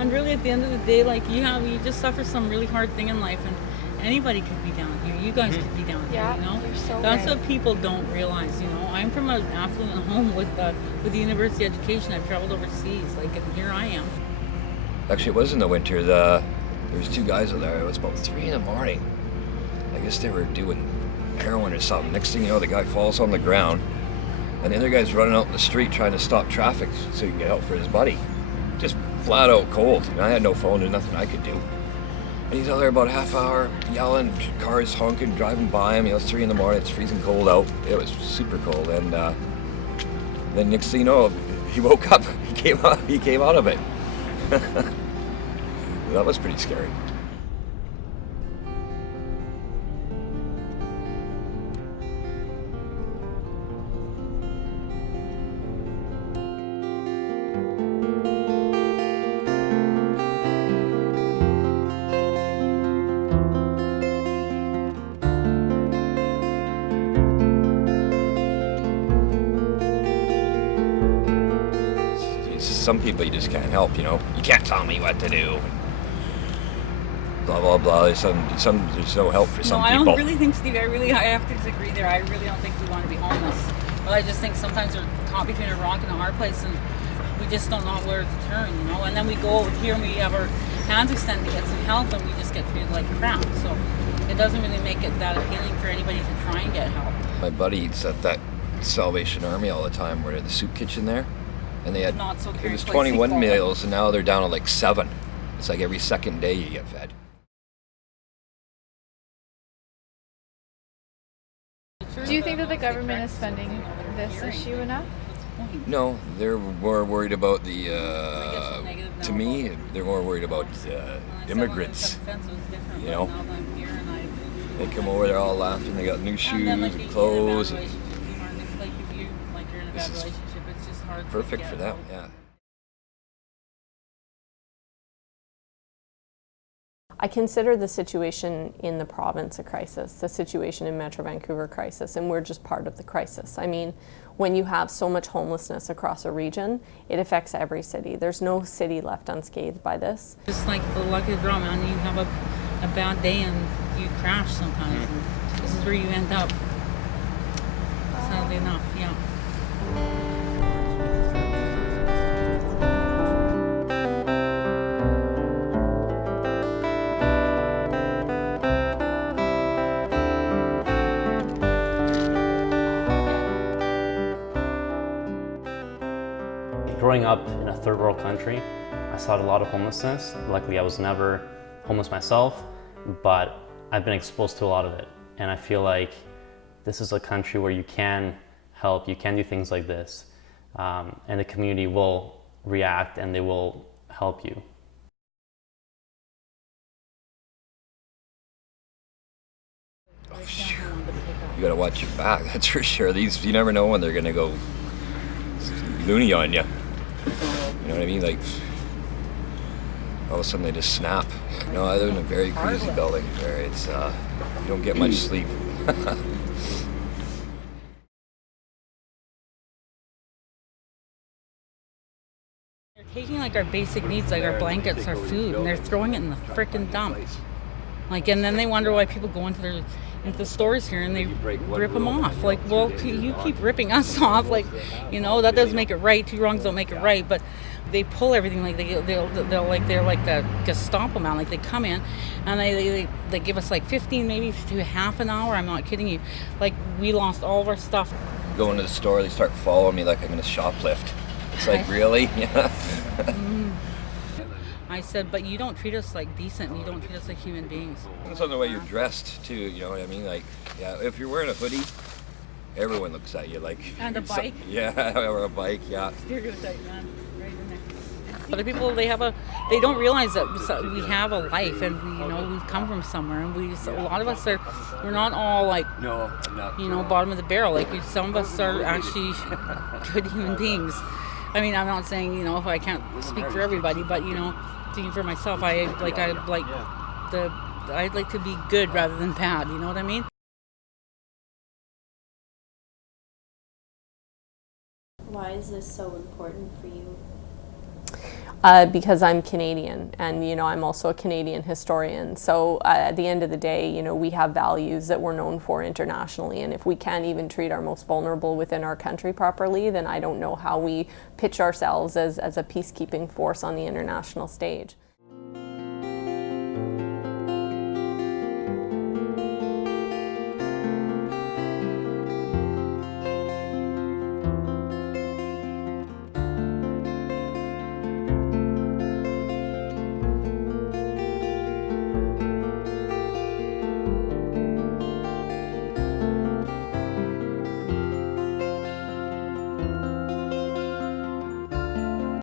And really, at the end of the day, like you just suffer some really hard thing in life, and anybody could be down here. You guys could be down here. You know, you're so that's right. what people don't realize. You know, I'm from an affluent home with the university education. I've traveled overseas, like, and here I am. Actually, it was in the winter. There was two guys in there. It was about 3 in the morning. I guess they were doing heroin or something. Next thing you know, the guy falls on the ground, and the other guy's running out in the street trying to stop traffic so he can get help for his buddy. Just flat out cold. And I had no phone. There's nothing I could do. And he's out there about a half hour yelling, cars honking, driving by him. You know, it's 3 in the morning. It's freezing cold out. It was super cold. And then next thing you know, he woke up. He came out of it. That was pretty scary. Some people you just can't help, you know. You can't tell me what to do. Blah, blah, blah. There's no help for some people. No, I don't really think, Steve, I have to disagree there. I really don't think we want to be homeless. But I just think sometimes we're caught between a rock and a hard place, and we just don't know where to turn, you know. And then we go over here and we have our hands extended to get some help, and we just get treated like crap. So it doesn't really make it that appealing for anybody to try and get help. My buddy eats at that Salvation Army all the time. We're at the soup kitchen there. And they had, it was 21 meals, and now they're down to like 7. It's like every second day you get fed. Do you think that the government is funding this issue enough? No, they're more worried about to me, they're more worried about immigrants. You know, they come over, they're all laughing, they got new shoes and clothes. And this is perfect for them, yeah. I consider the situation in the province a crisis, the situation in Metro Vancouver a crisis, and we're just part of the crisis. I mean, when you have so much homelessness across a region, it affects every city. There's no city left unscathed by this. Just like the luck of the draw, man. You have a bad day and you crash sometimes. And this is where you end up. Sadly enough, yeah. Growing up in a third world country, I saw a lot of homelessness. Luckily, I was never homeless myself, but I've been exposed to a lot of it. And I feel like this is a country where you can help, you can do things like this, and the community will react and they will help you. Oh, you gotta watch your back, that's for sure. You never know when they're gonna go loony on you. You know what I mean? Like, all of a sudden they just snap. No, I live in a very crazy building where it's, you don't get much sleep. They're taking like our basic needs, like our blankets, our food, and they're throwing it in the frickin' dump. Like, and then they wonder why people go into the stores here and they rip them off. Like, well, you keep ripping us off. Like, you know, that doesn't make it right. 2 wrongs don't make it right. But they pull everything. Like they're like the Gestapo man. Like they come in and they give us like 15, maybe to half an hour. I'm not kidding you. Like we lost all of our stuff. Go into the store, they start following me like I'm gonna shoplift. It's like, really? Yeah. I said, but you don't treat us like decent, and you don't treat us like human beings. It's on the way you're dressed too, you know what I mean? Like, yeah, if you're wearing a hoodie, everyone looks at you like... And a bike. Yeah, or a bike, yeah. Stereotype, man. Right in there. Other people, they don't realize that we have a life, and we've come from somewhere, and a lot of us we're not all like, bottom of the barrel. Like, some of us are actually good human beings. I mean, I'm not saying, if I can't speak for everybody, but, speaking for myself, I'd like to be good rather than bad, you know what I mean? Why is this so important for you? Because I'm Canadian, and I'm also a Canadian historian. So at the end of the day, we have values that we're known for internationally, and if we can't even treat our most vulnerable within our country properly, then I don't know how we pitch ourselves as a peacekeeping force on the international stage.